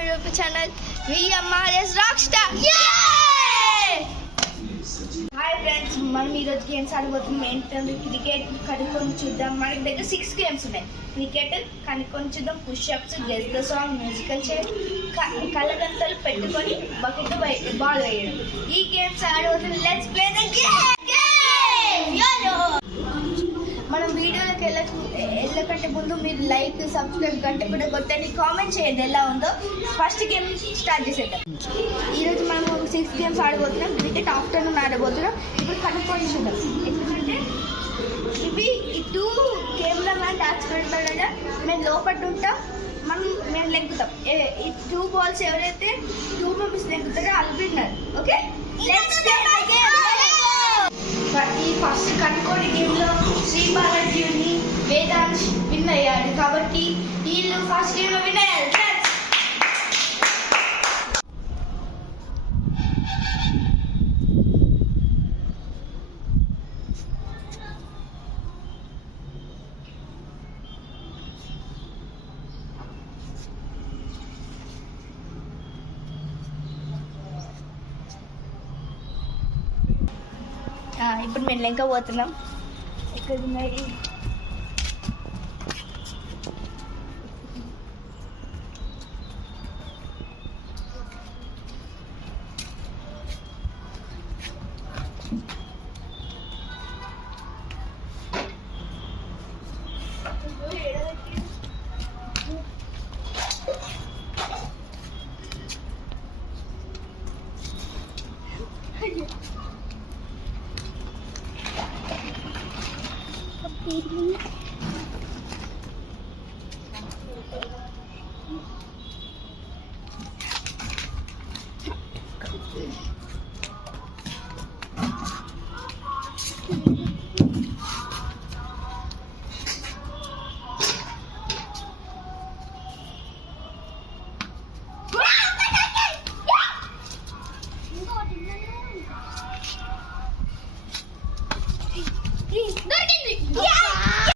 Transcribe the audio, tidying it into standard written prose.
our YouTube channel VMRS Rockstar. Yay! Hi friends, మనం ఈరోజు games ఆడబోతున్నాం. ఏంటంటే క్రికెట్ కనుక్కొని చూద్దాం. మనకి దగ్గర 6 గేమ్స్ ఉన్నాయి. క్రికెట్ కనుక్కొని చూద్దాం, pushups, guess the song, musical chair, కళ్ళగంతలు పెట్టుకొని బకెట్ బాల్ వేయడం. ఈ గేమ్స్ ఆడబోతున్నాం. Let's play the game. మనం వీడియోలోకి వెళ్ళకంటే ముందు మీరు లైక్, సబ్స్క్రైబ్ గంట కూడా కొట్టండి, కామెంట్ చేయండి ఎలా ఉందో. ఫస్ట్ గేమ్ స్టార్ట్ చేసేద్దాం. ఈరోజు మనం 6 గేమ్స్ ఆడబోతున్నాం. క్రికెట్ ఆఫ్టర్నూన్ ఆడబోతున్నాం. ఇప్పుడు కనుక్కొని చూద్దాం. ఎందుకంటే ఇవి ఈ 2 గేమ్ల మ్యాన్ డాచ్ పెడతాడు కదా, మేము లోపల ఉంటాం, మేము లెగ్గుతాం. ఈ 2 బాల్స్ ఎవరైతే 2 మెంబర్స్ లెగ్గుతారో వాళ్ళు winner. Okay, let's play the game. ఈ ఫస్ట్ కనుక్కోని గేమ్లో శ్రీబాలజీని వేదాంశ్ విన్ అయ్యాడు కాబట్టి వీళ్ళు ఫస్ట్ గేమ్ విన్ అయ్యారు. ఇప్పుడు మేము లెంక పోతున్నాం. ఇక్కడ ఉన్నాయి